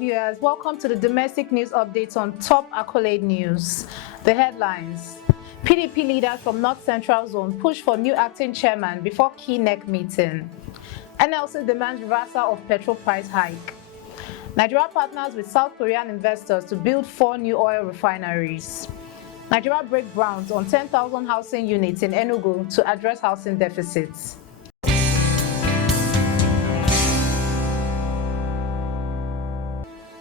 viewers, welcome to the domestic news updates on Top Accolade News. The headlines: PDP leaders from North Central Zone push for new acting chairman before key NEC meeting. NLC demands reversal of petrol price hike. Nigeria partners with South Korean investors to build 4 new oil refineries. Nigeria break ground on 10,000 housing units in Enugu to address housing deficits.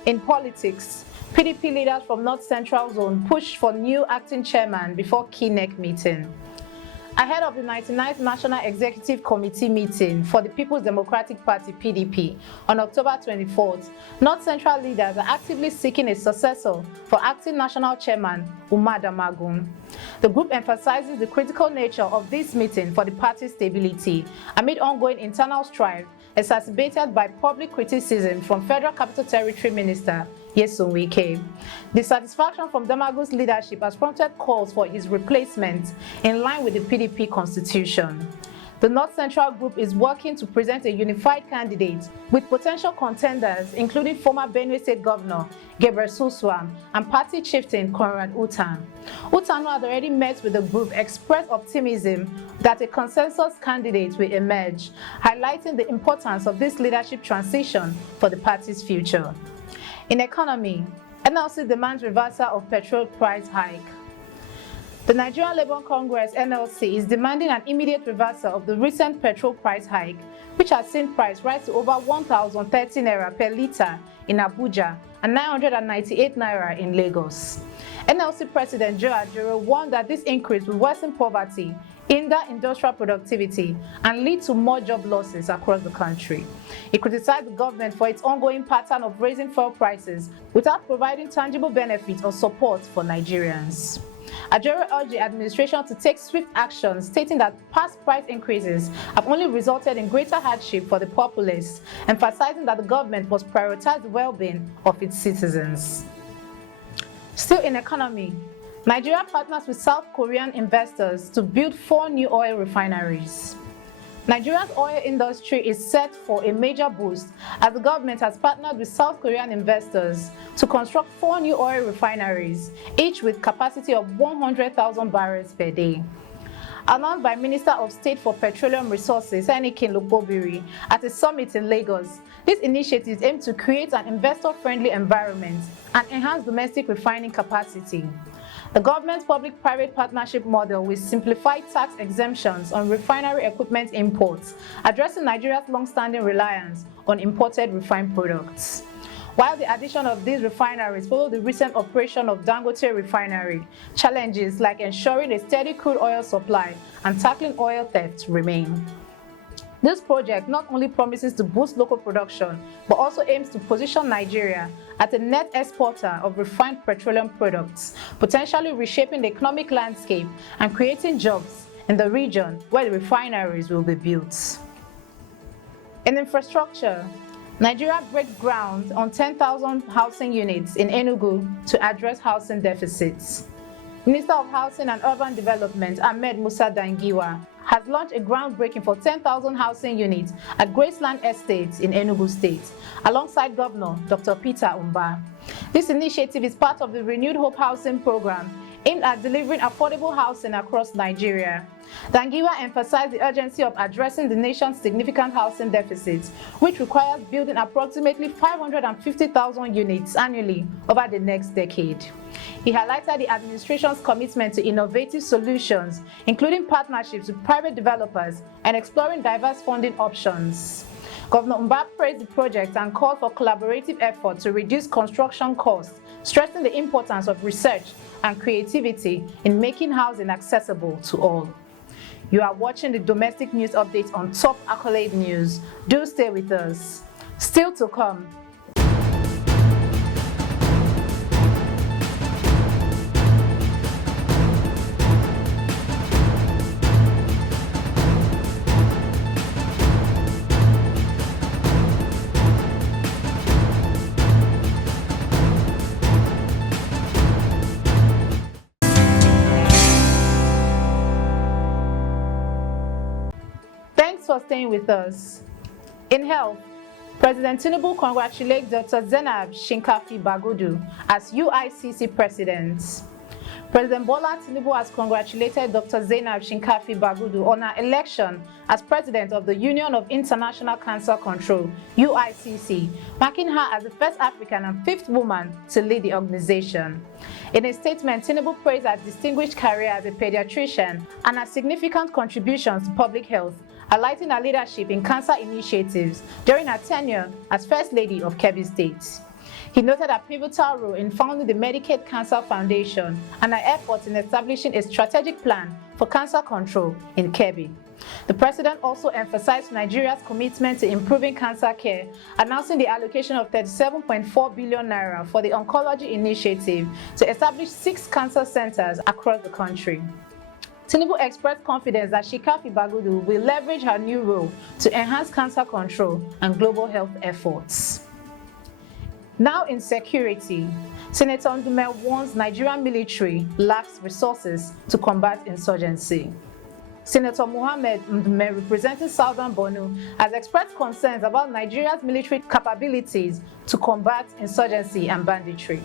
In politics, PDP leaders from North Central Zone push for new acting chairman before key NEC meeting. Ahead of the 99th National Executive Committee meeting for the People's Democratic Party (PDP) on October 24th, North Central leaders are actively seeking a successor for acting national chairman Umar Damagum. The group emphasizes the critical nature of this meeting for the party's stability amid ongoing internal strife exacerbated by public criticism from Federal Capital Territory Minister Nyesom Wike. Dissatisfaction from Damagum's leadership has prompted calls for his replacement in line with the PDP constitution. The North Central Group is working to present a unified candidate with potential contenders including former Benue State Governor Gabriel Suswam and party chieftain Conrad Utan. Utan, who had already met with the group, expressed optimism that a consensus candidate will emerge, highlighting the importance of this leadership transition for the party's future. In economy, NLC demands reversal of petrol price hike. The Nigerian Labour Congress (NLC) is demanding an immediate reversal of the recent petrol price hike, which has seen price rise to over 1,030 naira per litre in Abuja and 998 naira in Lagos. NLC President Joe Ajero warned that this increase will worsen poverty, hinder industrial productivity, and lead to more job losses across the country. He criticized the government for its ongoing pattern of raising fuel prices without providing tangible benefits or support for Nigerians. Ajero urged the administration to take swift action, stating that past price increases have only resulted in greater hardship for the populace, emphasizing that the government must prioritize the well-being of its citizens. Still in economy, Nigeria partners with South Korean investors to build 4 new oil refineries. Nigeria's oil industry is set for a major boost as the government has partnered with South Korean investors to construct 4 new oil refineries, each with capacity of 100,000 barrels per day. Announced by Minister of State for Petroleum Resources Enikin Lukobiri at a summit in Lagos, these initiatives aim to create an investor-friendly environment and enhance domestic refining capacity. The government's public-private partnership model will simplify tax exemptions on refinery equipment imports, addressing Nigeria's long-standing reliance on imported refined products. While the addition of these refineries follow the recent operation of Dangote refinery, challenges like ensuring a steady crude oil supply and tackling oil theft remain. This project not only promises to boost local production, but also aims to position Nigeria as a net exporter of refined petroleum products, potentially reshaping the economic landscape and creating jobs in the region where the refineries will be built. In infrastructure, Nigeria breaks ground on 10,000 housing units in Enugu to address housing deficits. Minister of Housing and Urban Development Ahmed Musa Dangiwa has launched a groundbreaking for 10,000 housing units at Graceland Estates in Enugu State, alongside Governor Dr. Peter Umar. This initiative is part of the Renewed Hope Housing Program aimed at delivering affordable housing across Nigeria. Dangiwa emphasized the urgency of addressing the nation's significant housing deficit, which requires building approximately 550,000 units annually over the next decade. He highlighted the administration's commitment to innovative solutions, including partnerships with private developers and exploring diverse funding options. Governor Umar praised the project and called for collaborative efforts to reduce construction costs, stressing the importance of research and creativity in making housing accessible to all. You are watching the domestic news updates on Top Accolade News. Do stay with us. Still to come. Thanks for staying with us. In health, President Tinubu congratulates Dr. Zainab Shinkafi Bagudu as UICC President. President Bola Tinubu has congratulated Dr. Zainab Shinkafi Bagudu on her election as President of the Union of International Cancer Control, UICC, marking her as the first African and fifth woman to lead the organization. In a statement, Tinubu praised her distinguished career as a pediatrician and her significant contributions to public health, highlighting her leadership in cancer initiatives during her tenure as First Lady of Kebbi State. He noted her pivotal role in founding the Medicaid Cancer Foundation and her efforts in establishing a strategic plan for cancer control in Kebbi. The president also emphasized Nigeria's commitment to improving cancer care, announcing the allocation of 37.4 billion naira for the Oncology Initiative to establish 6 cancer centers across the country. Tinubu expressed confidence that Shinkafi Bagudu will leverage her new role to enhance cancer control and global health efforts. Now in security, Senator Umar warns Nigerian military lacks resources to combat insurgency. Senator Mohammed Umar, representing Southern Borno, has expressed concerns about Nigeria's military capabilities to combat insurgency and banditry,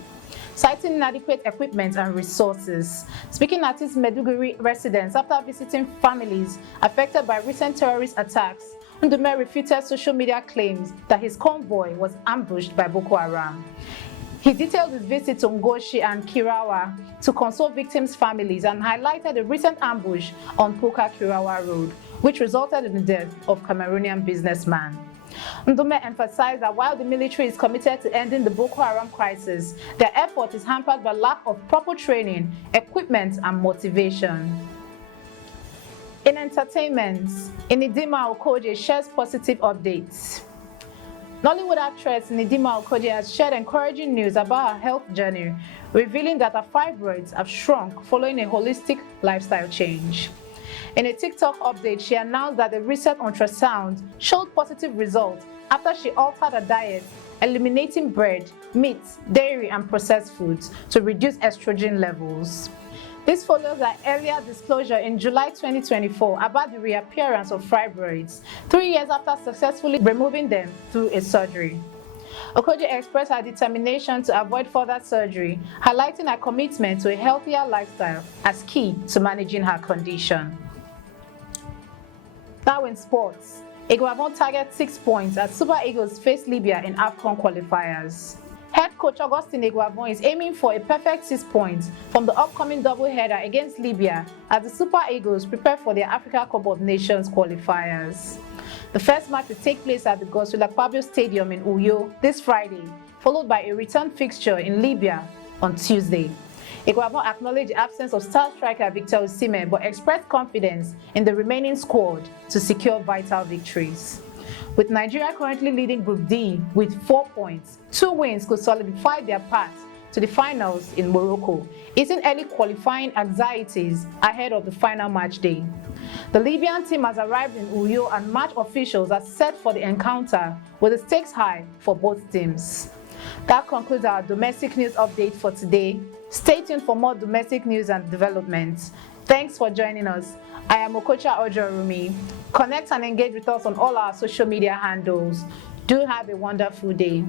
citing inadequate equipment and resources. Speaking at his Maiduguri residence after visiting families affected by recent terrorist attacks, Umar refuted social media claims that his convoy was ambushed by Boko Haram. He detailed his visit to Ngoshi and Kirawa to console victims' families and highlighted the recent ambush on Poka-Kirawa Road, which resulted in the death of Cameroonian businessman. Umar emphasized that while the military is committed to ending the Boko Haram crisis, their effort is hampered by lack of proper training, equipment, and motivation. In entertainment, Inidima Okoje shares positive updates. Nollywood actress Inidima Okoje has shared encouraging news about her health journey, revealing that her fibroids have shrunk following a holistic lifestyle change. In a TikTok update, she announced that the recent ultrasound showed positive results after she altered her diet, eliminating bread, meat, dairy, and processed foods to reduce estrogen levels. This follows her earlier disclosure in July 2024 about the reappearance of fibroids, 3 years after successfully removing them through a surgery. Okoje expressed her determination to avoid further surgery, highlighting her commitment to a healthier lifestyle as key to managing her condition. Now in sports, Iguavon targets 6 points as Super Eagles face Libya in AFCON qualifiers. Head coach Augustine Iguavon is aiming for a perfect 6 points from the upcoming doubleheader against Libya as the Super Eagles prepare for their Africa Cup of Nations qualifiers. The first match will take place at the Godswill Akpabio Stadium in Uyo this Friday, followed by a return fixture in Libya on Tuesday. Iguavon acknowledged the absence of star striker Victor Osimhen but expressed confidence in the remaining squad to secure vital victories. With Nigeria currently leading Group D with 4 points, 2 wins could solidify their path to the finals in Morocco, easing early qualifying anxieties ahead of the final match day. The Libyan team has arrived in Uyo and match officials are set for the encounter with the stakes high for both teams. That concludes our domestic news update for today. Stay tuned for more domestic news and developments. Thanks for joining us. I am Okocha Ojorumi. Connect and engage with us on all our social media handles. Do have a wonderful day.